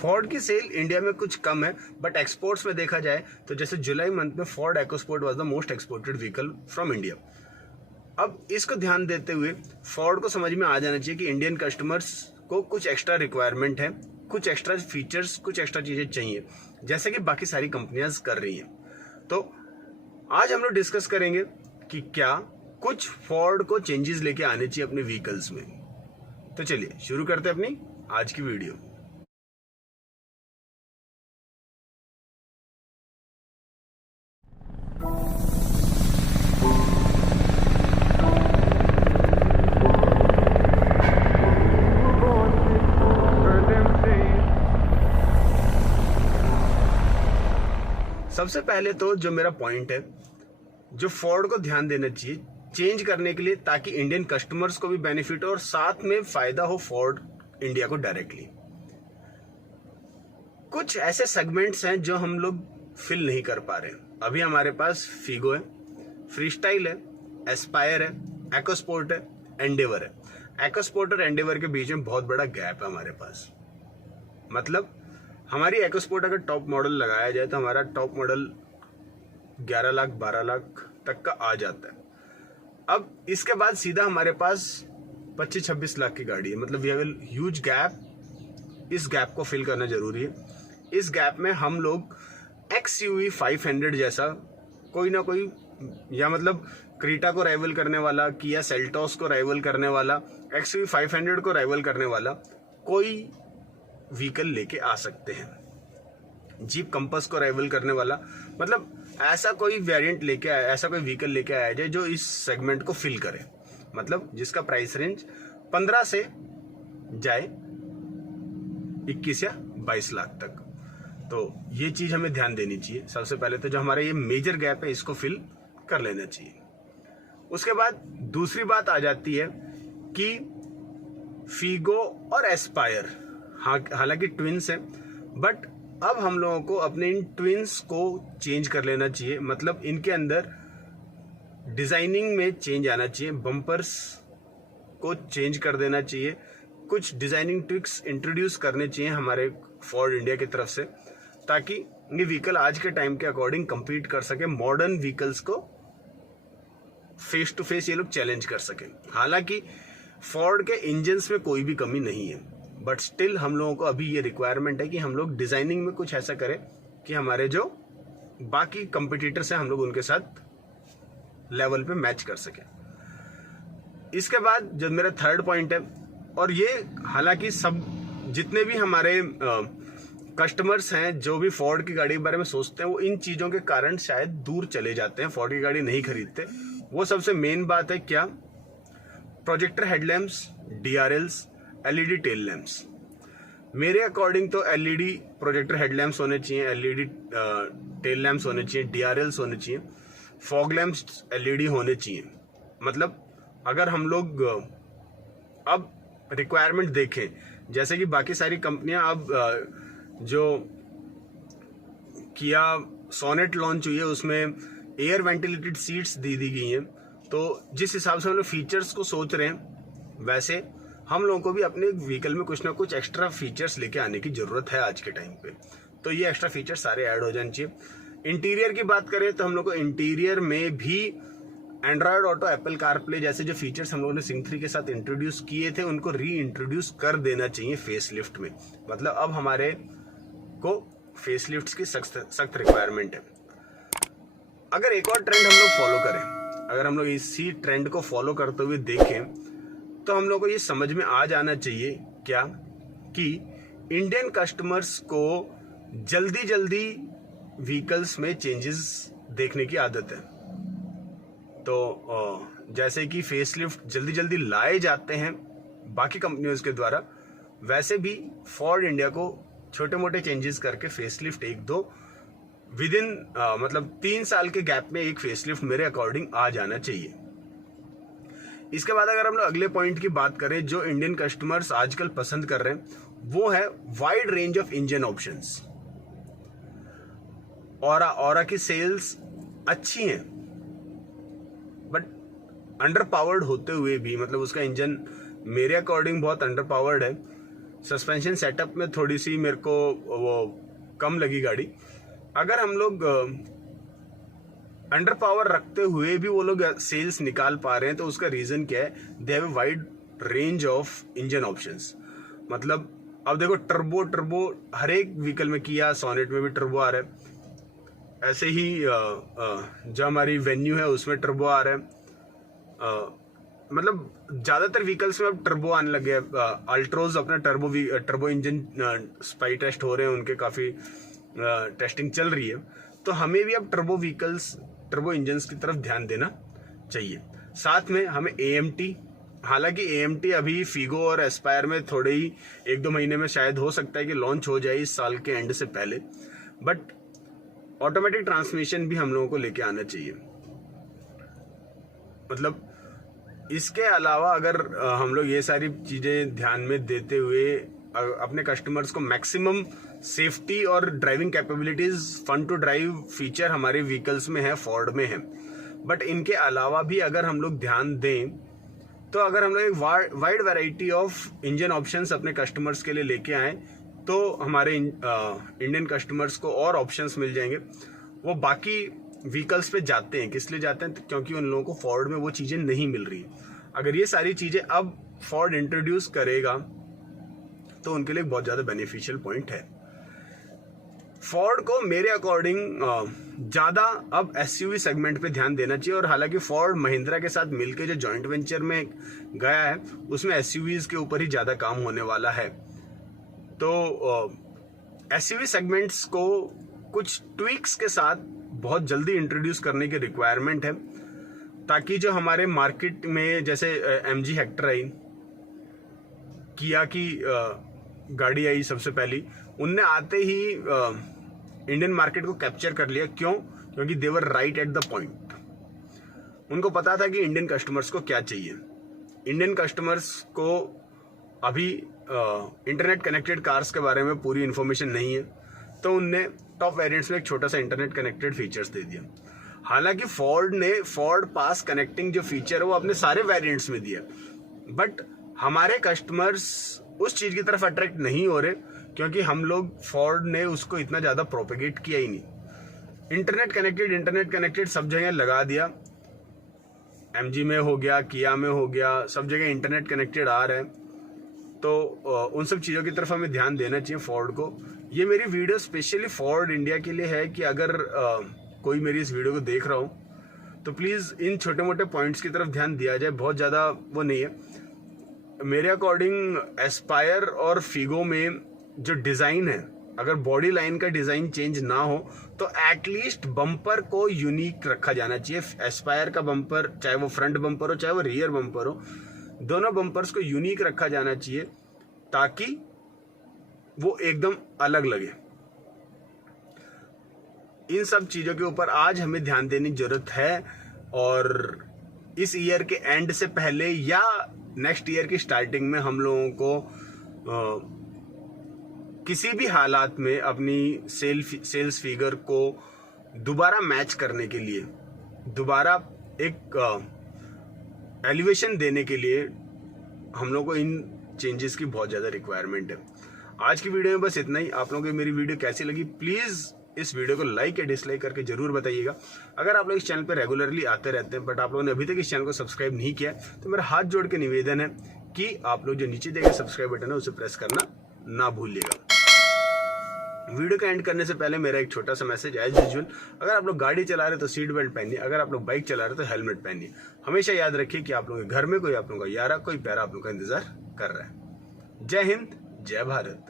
Ford की cell India में कुछ कम है, बट एक्सपोर्ट्स में देखा जाए तो जैसे जुलाई मंथ में Ford EcoSport was the most exported vehicle from India. अब इसको ध्यान देते हुए फोर्ड को समझ में आ जाना चाहिए कि इंडियन कस्टमर्स को कुछ एक्स्ट्रा रिक्वायरमेंट है, कुछ एक्स्ट्रा फीचर्स, कुछ एक्स्ट्रा चीजें चाहिए, जैसे कि बाकी सारी कंपनियां कर रही हैं। तो आज हम लोग डिस्कस करेंगे कि क्या कुछ फोर्ड को चेंजेस लेके आने चाहिए अपने व्हीकल्स में। तो चलिए शुरू करते हैं अपनी आज की वीडियो। सबसे पहले तो जो मेरा पॉइंट है, जो फोर्ड को ध्यान देना चाहिए चेंज करने के लिए, ताकि इंडियन कस्टमर्स को भी बेनिफिट हो और साथ में फायदा हो फोर्ड इंडिया को डायरेक्टली। कुछ ऐसे सेगमेंट्स हैं जो हम लोग फिल नहीं कर पा रहे। अभी हमारे पास फीगो है, फ्रीस्टाइल है, एस्पायर है, EcoSport है, एंडेवर है। EcoSport और एंडेवर के बीच में बहुत बड़ा गैप है हमारे पास। मतलब हमारी EcoSport अगर टॉप मॉडल लगाया जाए तो हमारा टॉप मॉडल 11 लाख 12 लाख तक का आ जाता है। अब इसके बाद सीधा हमारे पास 25-26 लाख की गाड़ी है। मतलब we have a huge gap. इस गैप को फिल करना जरूरी है। इस गैप में हम लोग XUV 500 जैसा कोई ना कोई, या मतलब क्रीटा को राइवल करने वाला, किया सेल्टोस को राइवल करने वाला, XUV 500 को राइवल करने वाला कोई व्हीकल लेके आ सकते हैं। जीप कंपास को राइवल करने वाला, मतलब ऐसा कोई वेरिएंट लेके आया, ऐसा कोई व्हीकल लेके आया जाए जो इस सेगमेंट को फिल करे। मतलब जिसका प्राइस रेंज 15 से जाए 21 या 22 लाख तक। तो ये चीज हमें ध्यान देनी चाहिए। सबसे पहले तो जो हमारा ये मेजर गैप है इसको फिल कर लेना चाहिए। उसके बाद दूसरी बात आ जाती है कि फीगो और एस्पायर हालांकि ट्विंस है, बट अब हम लोगों को अपने इन ट्विंस को चेंज कर लेना चाहिए। मतलब इनके अंदर डिजाइनिंग में चेंज आना चाहिए, बम्पर्स को चेंज कर देना चाहिए, कुछ डिजाइनिंग ट्रिक्स इंट्रोड्यूस करने चाहिए हमारे फोर्ड इंडिया की तरफ से, ताकि ये व्हीकल आज के टाइम के अकॉर्डिंग compete कर सके, मॉडर्न व्हीकल्स को फेस टू फेस ये लोग चैलेंज कर सके। हालांकि फोर्ड के इंजन्स में कोई भी कमी नहीं है, बट स्टिल हम लोगों को अभी ये रिक्वायरमेंट है कि हम लोग डिजाइनिंग में कुछ ऐसा करें कि हमारे जो बाकी कंपटीटर्स हैं हम लोग उनके साथ लेवल पे मैच कर सके। इसके बाद जो मेरा थर्ड पॉइंट है, और ये हालांकि सब जितने भी हमारे कस्टमर्स हैं जो भी फोर्ड की गाड़ी के बारे में सोचते हैं वो इन चीजों के कारण शायद दूर चले जाते हैं, फोर्ड की गाड़ी नहीं खरीदते। वो सबसे मेन बात है क्या? Projector headlamps, DRLs, LED tail lamps. मेरे अकॉर्डिंग तो LED प्रोजेक्टर हेडलैम्प्स होने चाहिए, LED टेल लैंप्स होने चाहिए, DRLs होने चाहिए, फॉग लैंप्स LED होने चाहिए। मतलब अगर हम लोग अब रिक्वायरमेंट देखें, जैसे कि बाकी सारी कंपनियां अब जो किया सोनेट लॉन्च हुई है उसमें एयर वेंटिलेटेड सीट्स दी गई हैं। तो जिस हिसाब से हम लोग फीचर्स को सोच रहे हैं, वैसे हम लोगों को भी अपने व्हीकल में कुछ ना कुछ एक्स्ट्रा फीचर्स लेके आने की जरूरत है आज के टाइम पे। तो ये एक्स्ट्रा फीचर्स सारे ऐड हो जाने चाहिए। इंटीरियर की बात करें तो हम लोग को इंटीरियर में भी एंड्रॉयड ऑटो, एप्पल कारप्ले जैसे जो फीचर्स हम लोगों ने सिंग 3 के साथ इंट्रोड्यूस किए थे उनको री इंट्रोड्यूस कर देना चाहिए फेस लिफ्ट में। मतलब अब हमारे को फेस लिफ्ट की सख्त रिक्वायरमेंट है। अगर एक और ट्रेंड हम लोग फॉलो करें, अगर हम लोग इसी ट्रेंड को फॉलो करते हुए देखें तो हम लोग को ये समझ में आ जाना चाहिए क्या कि इंडियन कस्टमर्स को जल्दी जल्दी व्हीकल्स में चेंजेस देखने की आदत है। तो जैसे कि फेसलिफ्ट जल्दी जल्दी लाए जाते हैं बाकी कंपनियों के द्वारा, वैसे भी फोर्ड इंडिया को छोटे मोटे चेंजेस करके फेसलिफ्ट 1-2 विद इन मतलब 3 साल के गैप में एक फेसलिफ्ट मेरे अकॉर्डिंग आ जाना चाहिए। इसके बाद अगर हम लोग अगले पॉइंट की बात करें जो इंडियन कस्टमर्स आजकल पसंद कर रहे हैं, वो है wide range of engine options. Aura की सेल्स अच्छी हैं, बट अंडर पावर्ड होते हुए भी, मतलब उसका इंजन मेरे अकॉर्डिंग बहुत अंडर पावर्ड है। सस्पेंशन सेटअप में थोड़ी सी मेरे को वो कम लगी गाड़ी। अगर हम लोग अंडर पावर रखते हुए भी वो लोग सेल्स निकाल पा रहे हैं तो उसका रीजन क्या है? They have a wide range of engine options. मतलब अब देखो टर्बो हर एक व्हीकल में, किया सोनेट में भी टर्बो आ रहा है, ऐसे ही जो हमारी वेन्यू है उसमें टर्बो आ रहा है। मतलब ज्यादातर व्हीकल्स में अब टर्बो आने लगे हैं। अल्ट्रोज अपना टर्बो इंजन स्पाई टेस्ट हो रहे हैं, उनके काफी टेस्टिंग चल रही है। तो हमें भी अब टर्बो इंजन्स की तरफ ध्यान देना चाहिए। साथ में हमें AMT, हालांकि AMT अभी फीगो और एस्पायर में थोड़े ही 1-2 महीने में शायद हो सकता है कि लॉन्च हो जाए इस साल के एंड से पहले, बट ऑटोमेटिक ट्रांसमिशन भी हम लोगों को लेके आना चाहिए। मतलब इसके अलावा अगर हम लोग ये सारी चीजें ध्यान में देते हुए अपने कस्टमर्स को मैक्सिमम सेफ्टी और driving capabilities, fun to drive feature हमारे व्हीकल्स में है, फोर्ड में है, बट इनके अलावा भी अगर हम लोग ध्यान दें तो अगर हम लोग एक wide variety of engine options अपने कस्टमर्स के लिए लेके आए तो हमारे इंडियन कस्टमर्स को और ऑप्शंस मिल जाएंगे। वो बाकी व्हीकल्स पे जाते हैं, किस लिए जाते हैं? क्योंकि उन लोगों को फोर्ड में वो चीजें नहीं मिल रही। अगर ये सारी चीजें अब फोर्ड इंट्रोड्यूस करेगा तो उनके लिए बहुत ज्यादा बेनिफिशियल पॉइंट है। फोर्ड को मेरे अकॉर्डिंग ज्यादा अब SUV सेगमेंट पे ध्यान देना चाहिए। और हालांकि फोर्ड महिंद्रा के साथ मिलकर जो जॉइंट वेंचर में गया है उसमें SUVs के ऊपर ही ज्यादा काम होने वाला है। तो SUV सेगमेंट्स को कुछ ट्विक्स के साथ बहुत जल्दी इंट्रोड्यूस करने की रिक्वायरमेंट है, ताकि जो हमारे मार्केट में जैसे MG हेक्टर आई, किया की गाड़ी आई सबसे पहली, उनने आते ही इंडियन मार्केट को कैप्चर कर लिया। क्यों? क्योंकि दे वर राइट एट द पॉइंट। उनको पता था कि इंडियन कस्टमर्स को क्या चाहिए। इंडियन कस्टमर्स को अभी इंटरनेट कनेक्टेड कार्स के बारे में पूरी इंफॉर्मेशन नहीं है, तो उनने टॉप वेरिएंट्स में एक छोटा सा इंटरनेट कनेक्टेड फीचर्स दे दिया। हालांकि फोर्ड ने फोर्ड पास कनेक्टिंग जो फीचर है वो अपने सारे वेरिएंट्स में दिया, बट हमारे कस्टमर्स उस चीज की तरफ अट्रैक्ट नहीं हो रहे क्योंकि हम लोग, फोर्ड ने उसको इतना ज्यादा प्रोपेगेट किया ही नहीं। इंटरनेट कनेक्टेड सब जगह लगा दिया। MG में हो गया, किया में हो गया, सब जगह इंटरनेट कनेक्टेड आ रहा है। तो उन सब चीजों की तरफ हमें ध्यान देना चाहिए फोर्ड को। ये मेरी वीडियो स्पेशली फोर्ड इंडिया के लिए है कि अगर कोई मेरी इस वीडियो को देख रहा हो तो प्लीज इन छोटे मोटे पॉइंट्स की तरफ ध्यान दिया जाए। बहुत ज्यादा वो नहीं है। मेरे अकॉर्डिंग एस्पायर और फीगो में जो डिजाइन है, अगर बॉडी लाइन का डिजाइन चेंज ना हो तो एटलीस्ट बम्पर को यूनिक रखा जाना चाहिए। एस्पायर का बम्पर, चाहे वो फ्रंट बम्पर हो चाहे वो रियर बम्पर हो, दोनों बम्पर्स को यूनिक रखा जाना चाहिए ताकि वो एकदम अलग लगे। इन सब चीजों के ऊपर आज हमें ध्यान देने की जरूरत है और इस ईयर के एंड से पहले या नेक्स्ट ईयर की स्टार्टिंग में हम लोगों को किसी भी हालात में अपनी सेल्स फिगर को दोबारा मैच करने के लिए, दोबारा एक एलिवेशन देने के लिए हम लोग को इन चेंजेस की बहुत ज्यादा रिक्वायरमेंट है। आज की वीडियो में बस इतना ही। आप लोगों को मेरी वीडियो कैसी लगी प्लीज इस वीडियो को लाइक या डिसलाइक करके जरूर बताइएगा। अगर आप लोग इस चैनल पर रेगुलरली आते रहते हैं बट आप लोगों ने अभी तक इस चैनल को सब्सक्राइब नहीं किया तो मेरा हाथ जोड़ के निवेदन है कि आप लोग जो नीचे देखे सब्सक्राइब बटन है उसे प्रेस करना ना भूलिएगा। वीडियो का एंड करने से पहले मेरा एक छोटा सा मैसेज एज यूजुअल, अगर आप लोग गाड़ी चला रहे हैं तो सीट बेल्ट पहनिए, अगर आप लोग बाइक चला रहे हैं तो हेलमेट पहनिए। हमेशा याद रखिए कि आप लोगों के घर में कोई आप लोगों का यारा, कोई प्यारा आप लोगों का इंतजार कर रहा है। जय हिंद, जय भारत।